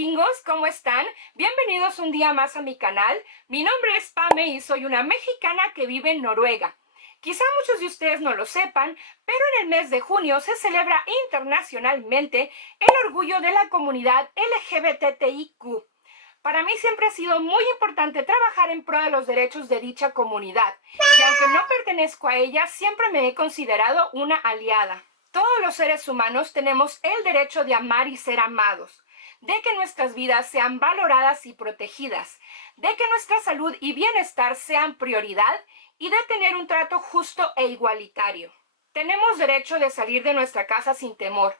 vikingos, ¿cómo están? Bienvenidos un día más a mi canal. Mi nombre es Pame y soy una mexicana que vive en Noruega. Quizá muchos de ustedes no lo sepan, pero en el mes de junio se celebra internacionalmente el orgullo de la comunidad LGBTQ. Para mí siempre ha sido muy importante trabajar en pro de los derechos de dicha comunidad, y aunque no pertenezco a ella, siempre me he considerado una aliada. Todos los seres humanos tenemos el derecho de amar y ser amados, de que nuestras vidas sean valoradas y protegidas, de que nuestra salud y bienestar sean prioridad y de tener un trato justo e igualitario. Tenemos derecho de salir de nuestra casa sin temor,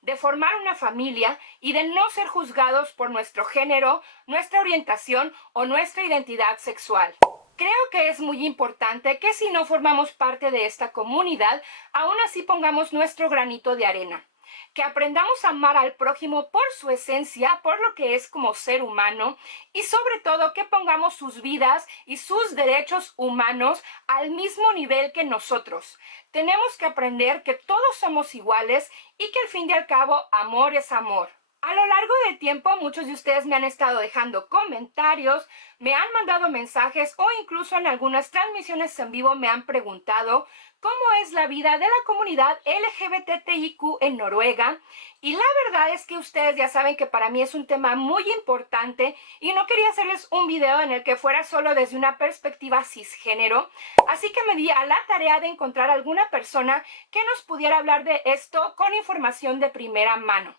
de formar una familia y de no ser juzgados por nuestro género, nuestra orientación o nuestra identidad sexual. Creo que es muy importante que si no formamos parte de esta comunidad, aún así pongamos nuestro granito de arena. Que aprendamos a amar al prójimo por su esencia, por lo que es como ser humano, y sobre todo que pongamos sus vidas y sus derechos humanos al mismo nivel que nosotros. Tenemos que aprender que todos somos iguales y que al fin y al cabo amor es amor. A lo largo del tiempo, muchos de ustedes me han estado dejando comentarios, me han mandado mensajes o incluso en algunas transmisiones en vivo me han preguntado cómo es la vida de la comunidad LGBTQ en Noruega. Y la verdad es que ustedes ya saben que para mí es un tema muy importante y no quería hacerles un video en el que fuera solo desde una perspectiva cisgénero. Así que me di a la tarea de encontrar alguna persona que nos pudiera hablar de esto con información de primera mano.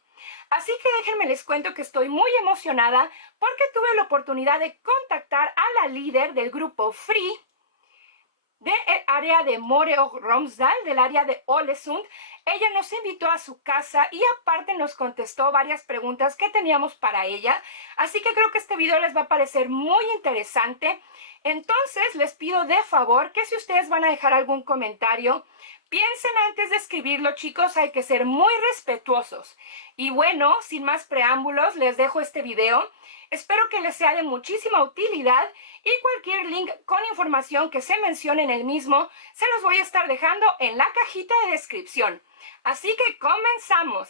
Así que déjenme les cuento que estoy muy emocionada porque tuve la oportunidad de contactar a la líder del grupo Free del área de More og Romsdal, del área de Ålesund. Ella nos invitó a su casa y aparte nos contestó varias preguntas que teníamos para ella. Así que creo que este video les va a parecer muy interesante. Entonces les pido de favor que si ustedes van a dejar algún comentario, piensen antes de escribirlo, chicos, hay que ser muy respetuosos. Y bueno, sin más preámbulos, les dejo este video. Espero que les sea de muchísima utilidad y cualquier link con información que se mencione en el mismo se los voy a estar dejando en la cajita de descripción. Así que comenzamos.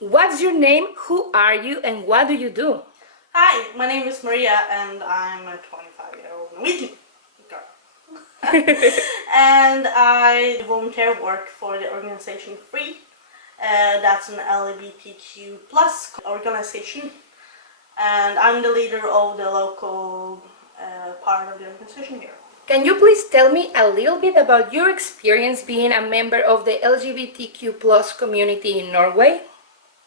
What's your name? Who are you? And what do you do? Hi, my name is Maria and I'm a 25-year-old Norwegian girl. And I volunteer work for the organization Free. That's an LGBTQ plus organization. And I'm the leader of the local part of the organization here. Can you please tell me a little bit about your experience being a member of the LGBTQ plus community in Norway?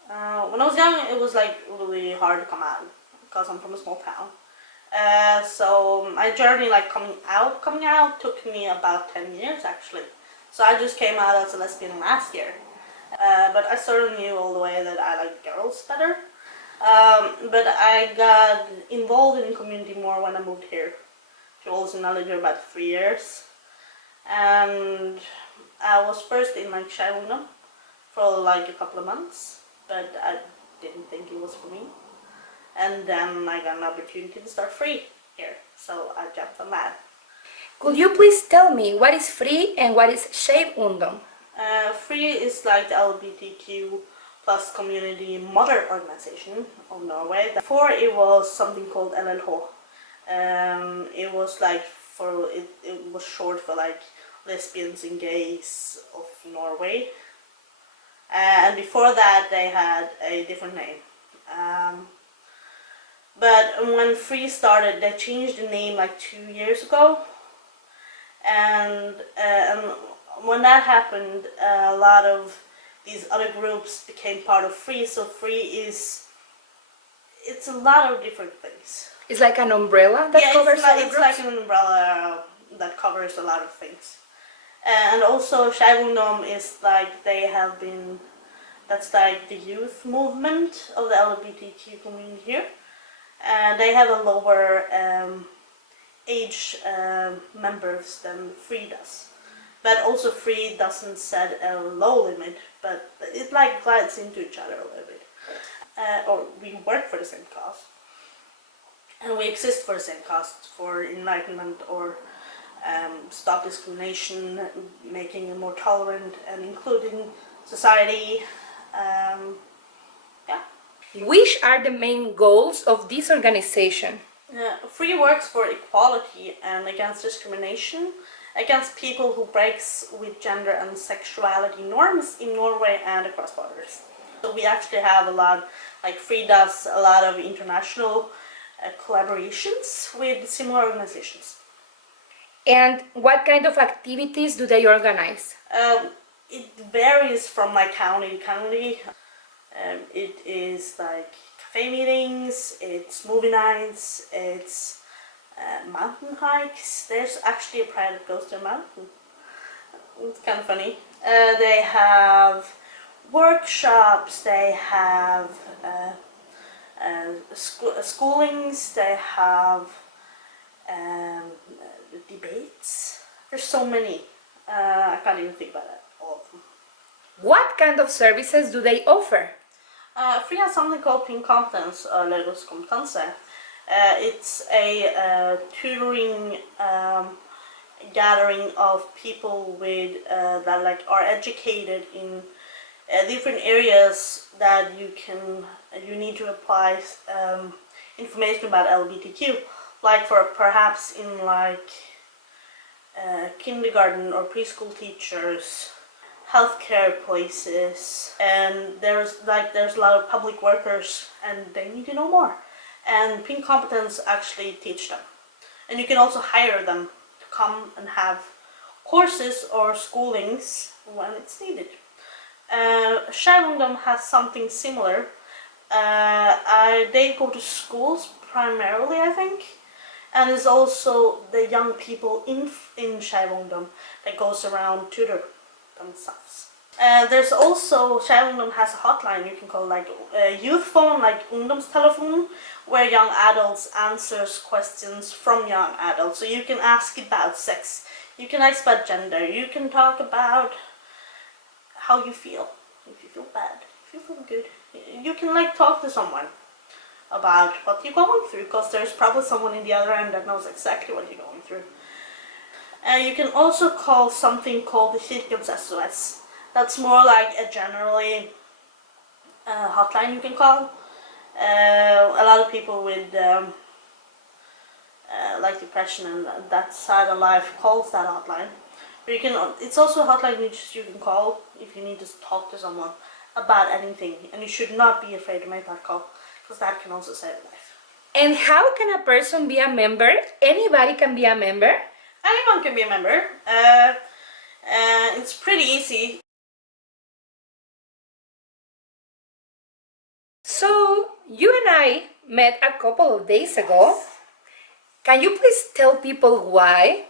When I was young, it was like really hard to come out because I'm from a small town. So my journey, like coming out took me about 10 years actually. So I just came out as a lesbian last year. But I sort of knew all the way that I like girls better. But I got involved in the community more when I moved here to Ålesund. I lived here about 3 years. And I was first in like Junio for like a couple of months, but I didn't think it was for me. And then I got an opportunity to start Free here, so I jumped on that. Could you please tell me what is Free and what is Undom? Free is like the LGBTQ plus community mother organization of Norway. Before it was something called LLH. It was like it was short for like lesbians and gays of Norway. And before that they had a different name. But when Free started, they changed the name like 2 years ago. And when that happened, a lot of these other groups became part of Free. So Free it's a lot of different things. It's like an umbrella that covers all the it's groups? like an umbrella that covers a lot of things. And also Undom is like that's like the youth movement of the LGBTQ community here. And they have a lower age members than Free does. But also Free doesn't set a low limit, but it like glides into each other a little bit. Or we work for the same cause. And we exist for the same cause, for enlightenment or stop discrimination, making a more tolerant and including society. Yeah. Which are the main goals of this organization? Free works for equality and against discrimination, against people who breaks with gender and sexuality norms in Norway and across borders. So we actually have a lot, like Free does a lot of international collaborations with similar organizations. And what kind of activities do they organize? It varies from like county to county. It is like cafe meetings, it's movie nights, it's mountain hikes. There's actually a pride that goes to a mountain. It's kind of funny. They have workshops, they have schoolings, they have debates. There's so many. I can't even think about all of them. What kind of services do they offer? Free has something called Pink Competence, eller kompetanse. It's a tutoring gathering of people with that like are educated in different areas that you need to apply information about LGBTQ, like for perhaps in like kindergarten or preschool teachers, healthcare places, and there's a lot of public workers and they need to know more, and Pink Competence actually teach them, and you can also hire them to come and have courses or schoolings when it's needed. Skärgården has something similar. They go to schools primarily, I think, and there's also the young people in Skärgården that goes around tutor themselves. There's also, Skärgården has a hotline you can call, like a youth phone, like ungdomstelefon, where young adults answers questions from young adults. So you can ask about sex, you can ask about gender, you can talk about how you feel, if you feel bad, if you feel good. You can like talk to someone about what you're going through, because there's probably someone in the other end that knows exactly what you're going through. You can also call something called the Kirkens SOS. That's more like a generally hotline you can call. A lot of people with like depression and that side of life calls that hotline. But you can, it's also a hotline you can call if you need to talk to someone about anything, and you should not be afraid to make that call, because that can also save a life. And how can a person be a member? Anybody can be a member? Anyone can be a member. It's pretty easy. So, you and I met a couple of days ago. Can you please tell people why?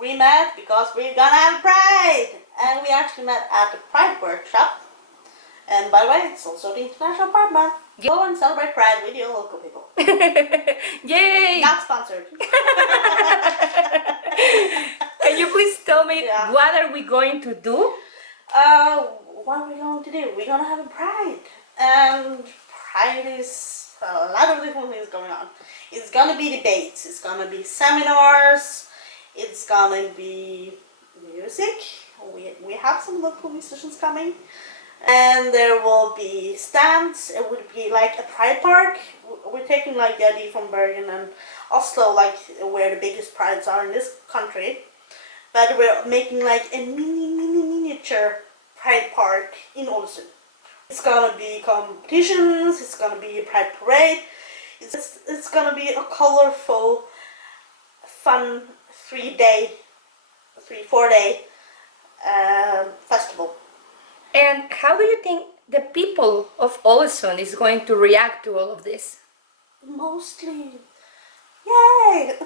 We met because we're gonna have Pride, and we actually met at the Pride workshop. And by the way, it's also the International Pride Month. Go and celebrate Pride with your local people. Yay! Not sponsored. Can you please tell me what are we going to do? What are we going to do? We're gonna have a Pride, and Pride is a lot of different things going on. It's gonna be debates. It's gonna be seminars. It's gonna be music. We have some local musicians coming. And there will be stands. It would be like a pride park. We're taking like the idea from Bergen and Oslo, like where the biggest prides are in this country. But we're making like a miniature pride park in Ålesund. It's gonna be competitions. It's gonna be a pride parade. It's gonna be a colorful, fun 4-day festival. And how do you think the people of Ålesund is going to react to all of this? Mostly, yay!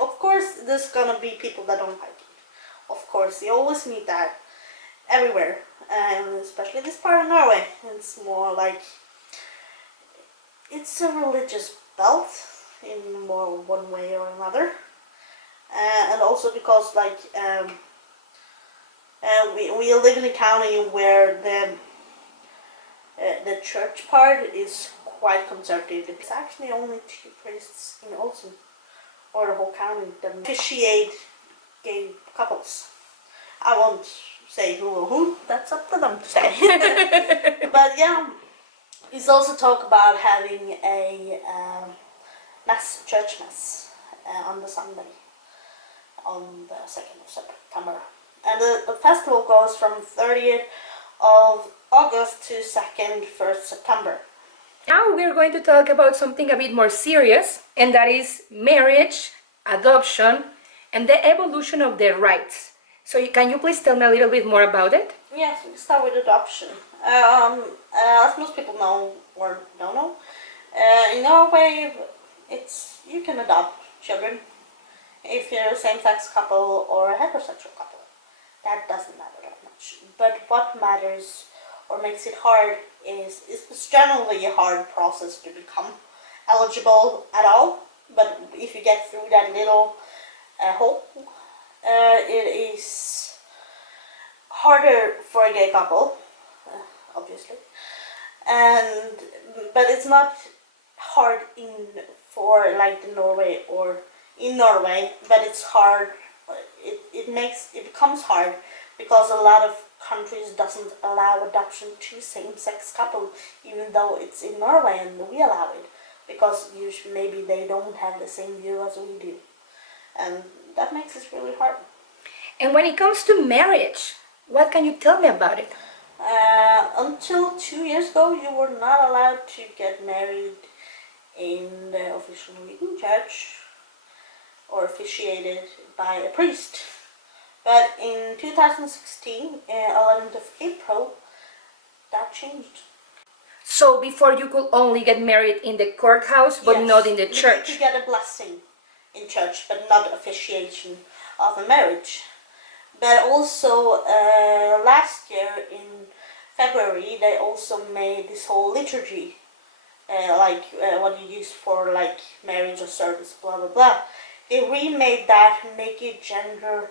Of course, there's gonna be people that don't like it. Of course, you always meet that everywhere, and especially this part of Norway. It's more like, it's a religious belt in more one way or another. And also because like we live in a county where the church part is quite conservative. It's actually only 2 priests in Ålesund, or the whole county, that officiate gay couples. I won't say who or who, that's up to them to say. But yeah, He's also talk about having a church mass on the Sunday, on the 2nd of September. And the festival goes from 30th of August to 1st September. Now we're going to talk about something a bit more serious, and that is marriage, adoption, and the evolution of their rights. So can you please tell me a little bit more about it? Yes, we start with adoption. As most people know or don't know, in Norway, you can adopt children if you're a same-sex couple or a heterosexual couple. That doesn't matter that much. But what matters or makes it hard is it's generally a hard process to become eligible at all. But if you get through that little hole, it is harder for a gay couple, obviously, but it's not hard for like the Norway or in Norway, but it's hard. It becomes hard because a lot of countries doesn't allow adoption to same-sex couple, even though it's in Norway and we allow it, because maybe they don't have the same view as we do, and that makes it really hard. And when it comes to marriage, what can you tell me about it? Until 2 years ago, you were not allowed to get married in the official Norwegian church or officiated by a priest. But in 2016, 11th of April, that changed. So before you could only get married in the courthouse, but Yes, not in the you church. need to get a blessing in church, but not officiation of a marriage. But also last year in February, they also made this whole liturgy, what you use for like marriage or service, blah blah blah. They remade that, make it gender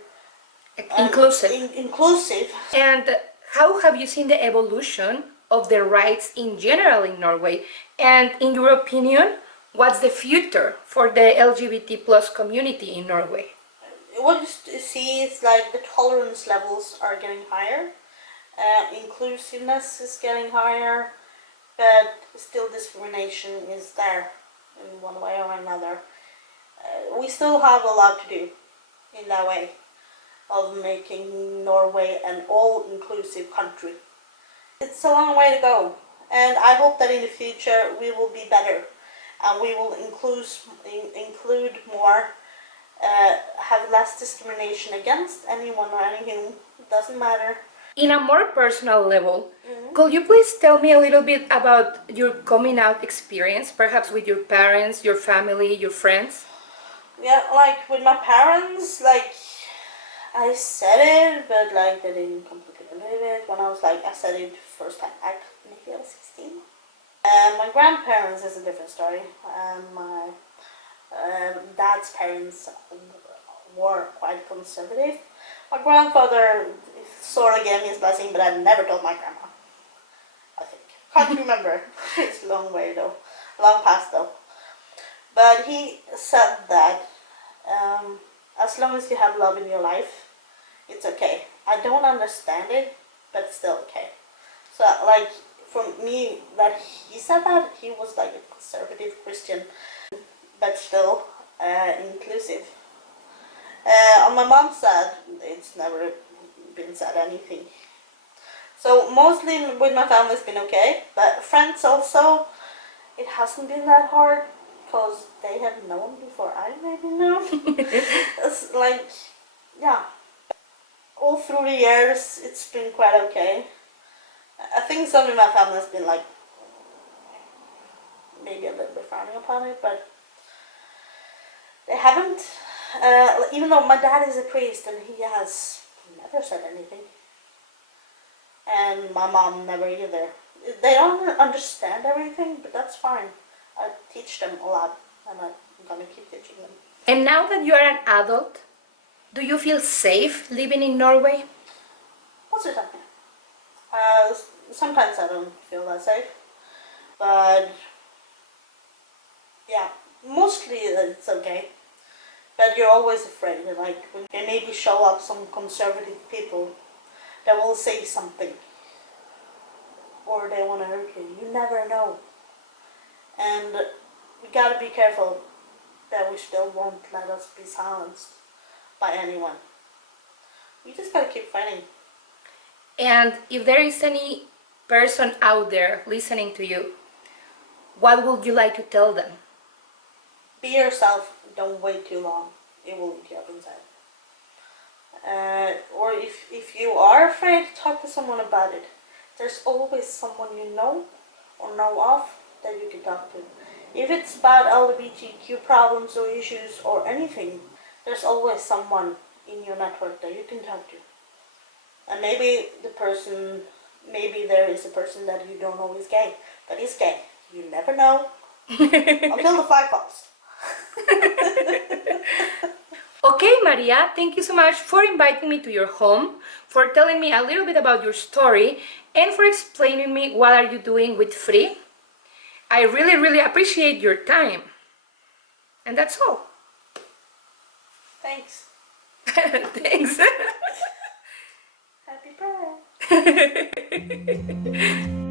Inclusive. inclusive. And how have you seen the evolution of the rights in general in Norway? And in your opinion, what's the future for the LGBT plus community in Norway? What you see is like the tolerance levels are getting higher, inclusiveness is getting higher, but still discrimination is there in one way or another. We still have a lot to do in that way of making Norway an all-inclusive country. It's a long way to go, and I hope that in the future we will be better and we will include more, have less discrimination against anyone or anything. It doesn't matter. In a more personal level, could you please tell me a little bit about your coming out experience, perhaps with your parents, your family, your friends? Yeah, like with my parents, like I said it, but like they didn't completely believe it. When I said it first time back, maybe I was 16. And my grandparents is a different story. And my dad's parents were quite conservative. My grandfather sort of gave me his blessing, but I never told my grandma, I think. Can't remember. It's a long way though. Long past though. But he said that as long as you have love in your life, it's okay. I don't understand it, but it's still okay. So like for me, that he said that he was like a conservative Christian, but still inclusive. On my mom's side, it's never been said anything. So mostly with my family it's been okay, but friends also, it hasn't been that hard because they have known before I maybe know. It's like, yeah, all through the years it's been quite okay. I think some of my family has been like maybe a little bit frowning upon it, but they haven't. Even though my dad is a priest and he has never said anything, and my mom never either. They don't understand everything, but that's fine. I teach them a lot, and I'm gonna keep teaching them. And now that you are an adult, do you feel safe living in Norway? Most of the time, sometimes I don't feel that safe, but yeah, mostly it's okay. But you're always afraid, like when they maybe show up some conservative people that will say something, or they want to hurt you. You never know. And we gotta be careful that we still won't let us be silenced by anyone. We just gotta keep fighting. And if there is any person out there listening to you, what would you like to tell them? Be yourself. Don't wait too long. It will eat you up inside. Or if you are afraid, talk to someone about it. There's always someone you know or know of that you can talk to. If it's about LGBTQ problems or issues or anything, there's always someone in your network that you can talk to. And maybe there is a person that you don't know is gay, but is gay. You never know until the flag falls. Okay, Maria, thank you so much for inviting me to your home, for telling me a little bit about your story, and for explaining me what are you doing with Free. I really, really appreciate your time. And that's all. Thanks. Thanks. Happy birthday.